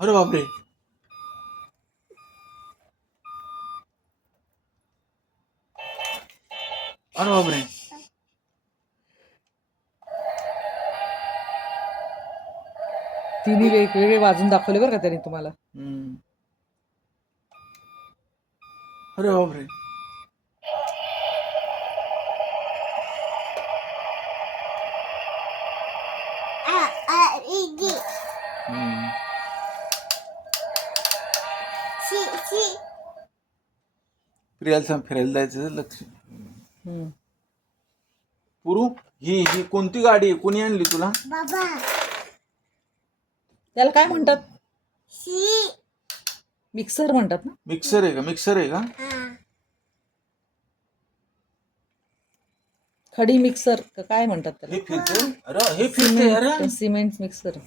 अरे बापरे. अरे बापरे. तिन्ही वेगवेगळे वाजून दाखवले बरं का त्यांनी तुम्हाला. अरे बापरे. प्रियाला सांग फिरायला जायचं लक्ष. पुरू ही ही कोणती गाडी आहे, कोणी आणली तुला? बाबा त्याला काय म्हणतात? मिक्सर म्हणतात ना. मिक्सर आहे का? मिक्सर आहे का? खडी मिक्सर का काय म्हणतात त्याला? हे फिरते. अरे हे फिरते. अरे सिमेंट मिक्सर.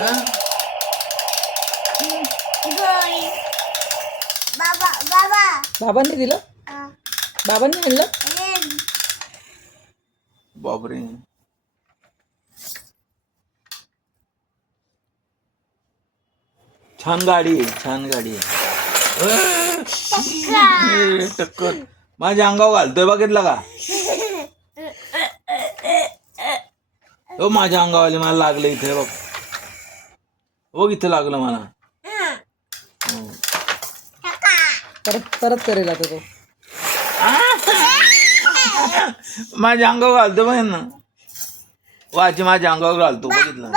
हा? बाबा बाबा बाबांनी दिलं. बाबांनी आणलं. बापरे. छान गाडी आहे, छान गाडी आहे. टक्कर माझ्या अंगावर घालतोय, बघितलं का? हो माझ्या अंगावाले मला लागलं इथे बघ. बघ इथं लागलं मला. परत परत करेल आता तो. माझ्या अंगावर घालतो बघ ना. वाची माझ्या अंगावर घालतो, बघितलं.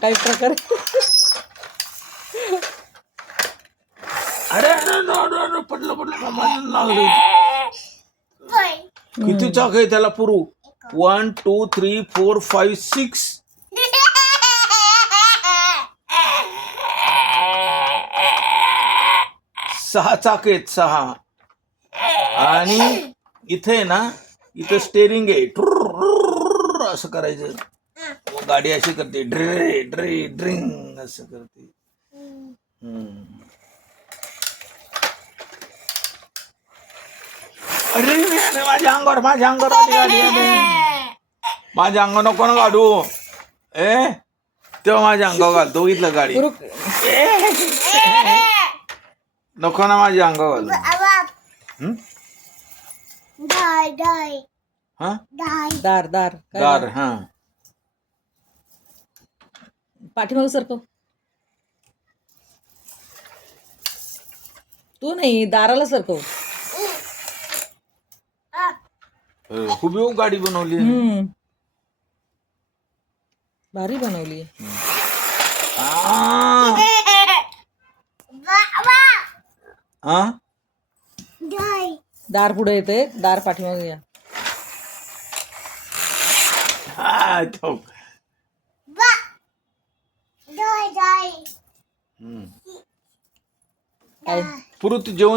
काही प्रकार. अरे पडलं पडलं माझं लागलं. किती चाक आहे त्याला पुरू? 1 2 3 4 5 6. 6 चाक आहेत, 6. आणि इथे ना, इथं स्टेरिंग आहे. असं करायचं. गाडी अशी करते, ड्रे ड्रे ड्रिंग असं करते. अरे माझ्या अंगावर आली गाडी आहे. माझ्या अंगावर नको ना काढू. तेव्हा माझ्या अंगावर घालतो, बघितलं गाडी. नको ना माझ्या अंगावर घालू. हा दार दार दार. हा पाठीमागं सरकव. तू नाही, दाराला सरकव. खूप गाडी बनवली. भारी बनवली. हा दार पुढे येते, दार पाठीमागे या. पुरू तू जेवण